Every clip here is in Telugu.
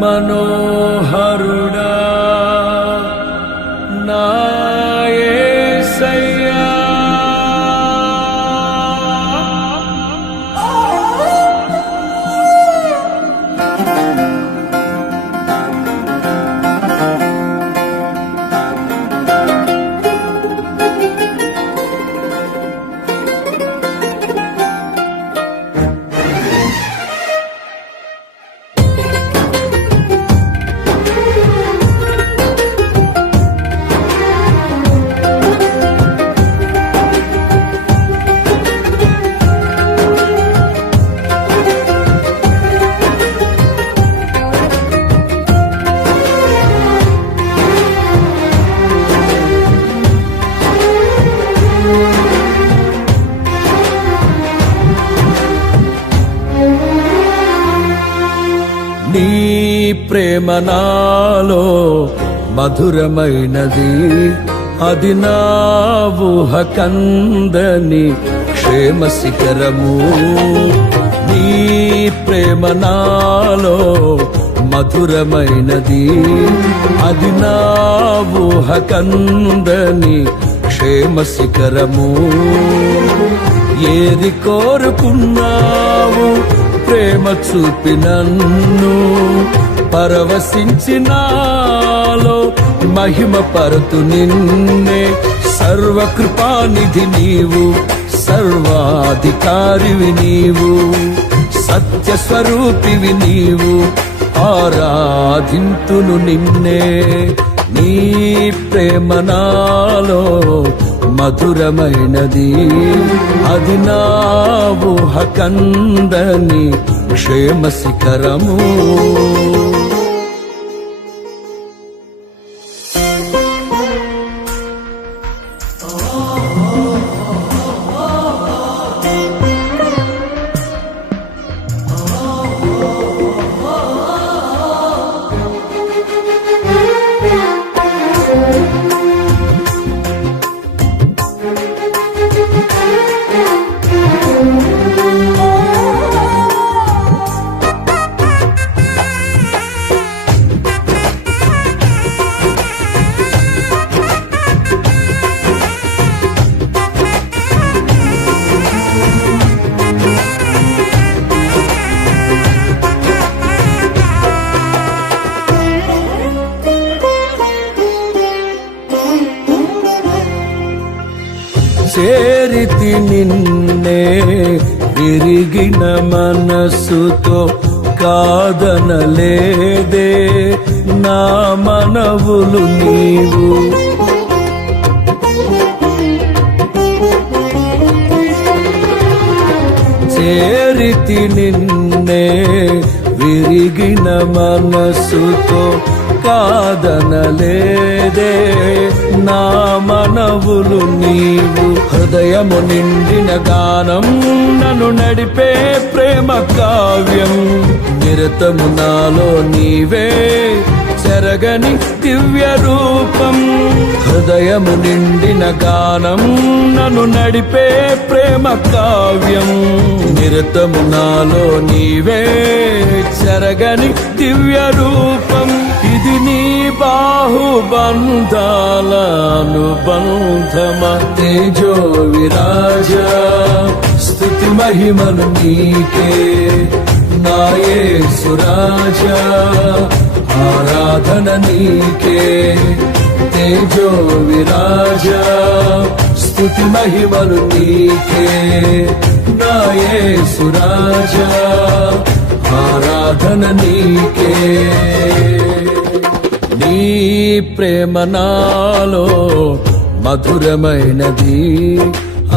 మనోహరుడా నా యేసయ్యా. నీ ప్రేమ నాలో మధురమైనది, అది నా ఊహ కందని క్షేమ శిఖరము. నీ ప్రేమ నాలో మధురమైనది, అది నా ఊహ కందని క్షేమ శిఖరము. ఏది కోరుకున్నావు ప్రేమ చూపి నన్ను పరవశించినాలో మహిమ పరతు నిన్నే. సర్వకృపానిధి నీవు, సర్వాధికారివి నీవు, సత్య స్వరూపివి నీవు, ఆరాధింతును నిన్నే. నీ ప్రేమ నాలో మధురమైనది, అది నా ఊహ కందని క్షేమ శిఖరము. చేరితి నిన్నే విరిగిన మనసుతో, కాదనలేదే నా మనవులు నీవు. చేరితి నిన్నే విరిగిన మనసుతో, కాదనలేదే నా మనవులు నీవు. హృదయము నిండిన గానం నన్ను నడిపే ప్రేమ కావ్యం, నిరతము నాలో నీవే చెరగని దివ్య రూపం. హృదయము నిండిన గానం నన్ను నడిపే ప్రేమ కావ్యం, నిరతము నాలో నీవే చెరగని దివ్య రూపం. ఇది నీ బాహుబంధాల అనుబంధమా. తేజో విరాజ స్తుతి మహిమను నీకే నా యేసు రాజా, ఆరాధన నీకే. తేజో విరాజ స్తుతి మహిమను నీకే నా యేసు రాజా, ఆరాధన నీకే. నీ ప్రేమ నాలో మధురమైనది,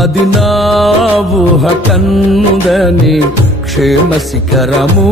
అది నా ఊహ కందని క్షేమ శిఖరము.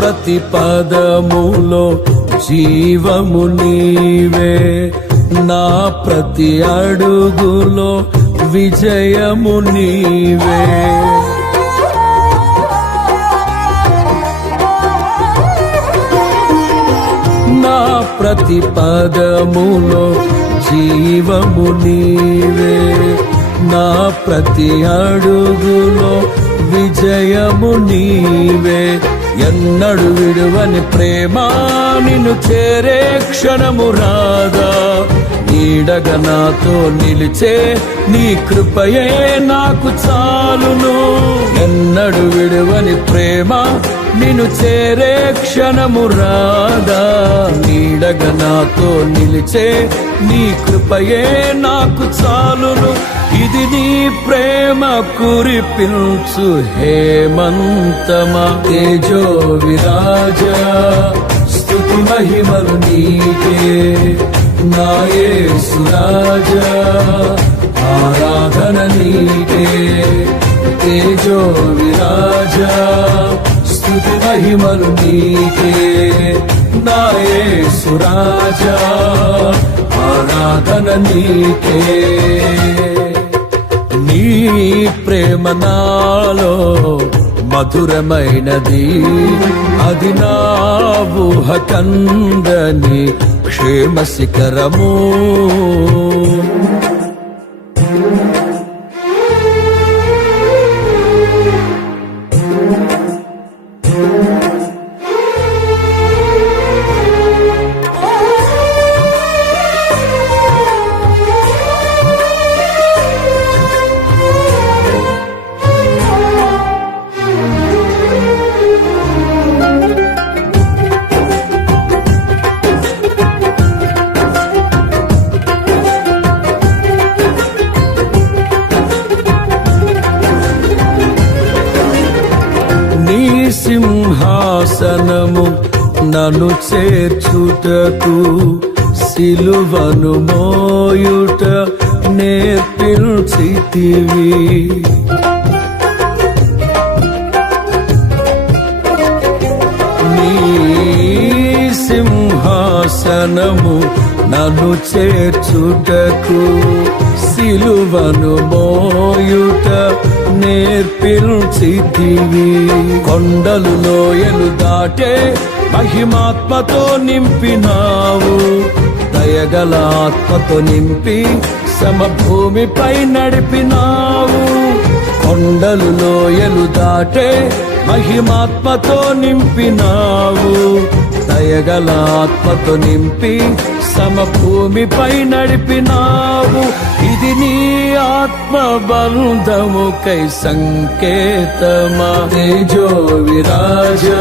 ప్రతి పదములో జీవము నీవే, నా ప్రతి అడుగులో విజయము నీవే. నా ప్రతి పదములో జీవము నీవే, నా ప్రతి అడుగులో విజయము నీవే. ఎన్నడు విడువని ప్రేమ నిన్ను చేరే క్షణము రాదా, నీడగా నాతో నిలిచే నీ కృపయే నాకు చాలును. ఎన్నడు విడువని ప్రేమ నిన్ను చేరే క్షణము రాదా, నీడగా నాతో నిలిచే నీ కృపయే నాకు చాలును. ఇది నీ ప్రేమ కురిపించు హేమంతమా, తేజో విరాజా స్తుతి మహిమలు నీకే. నా యేసు రాజా ఆరాధన నీకే, తేజో విరాజా స్తుతి మహిమలు నీకే. నా యేసు రాజా ఆరాధన నీకే. నీ ప్రేమ నాలో మధురమైనది, అది నా ఊహ కందని క్షేమ శిఖరము. సింహాసనము నన్ను చేర్చుటకు, సిలువను మోయుట నేర్పించితివి. నీ సింహాసనము నన్ను చేర్చుటకు, సిలువను మోయుట నేర్పించితివి. కొండలు లోయలు దాటే మహిమాత్మతో నింపినావు, దయగల ఆత్మతో నింపి సమభూమిపై నడిపినావు. కొండలు లోయలు దాటే మహిమాత్మతో నింపినావు, దయగల ఆత్మతో నింపి సమభూమిపై నడిపినావు. ఇది నీ ఆత్మ బంధముకై సంకేతమా, తేజో విరాజా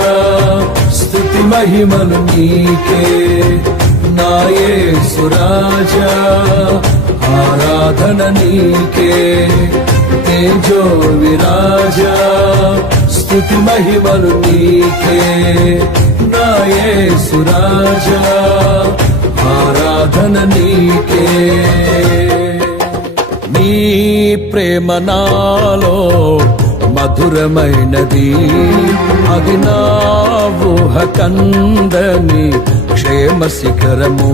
స్తుతి మహిమలు నీకే. నా యేసు రాజా ఆరాధన నీకే, తేజో విరాజా స్తుతి మహిమలు నీకే. నా యేసు రాజా ఆరాధన నీకే. నీ ప్రేమ నాలో మధురమైనది, అది నా ఊహ కందని క్షేమ శిఖరము.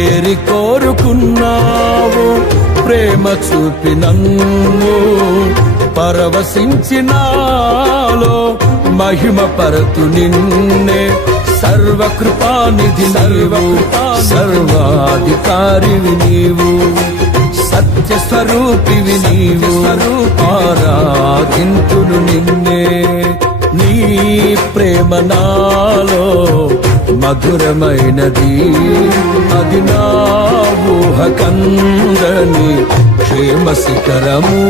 ఏరి కోరుకున్నావు ప్రేమ చూపి నన్ను, పరవశించినాలో మహిమ పరతు నిన్నే. సర్వకృపానిధి నీవు, సర్వాధికారివి నీవు, సత్య స్వరూపివి నీవు, ఆరాధింతును నిన్నే. నీ ప్రేమ నాలో మధురమైనది, అది నా ఊహ కందని క్షేమ శిఖరము.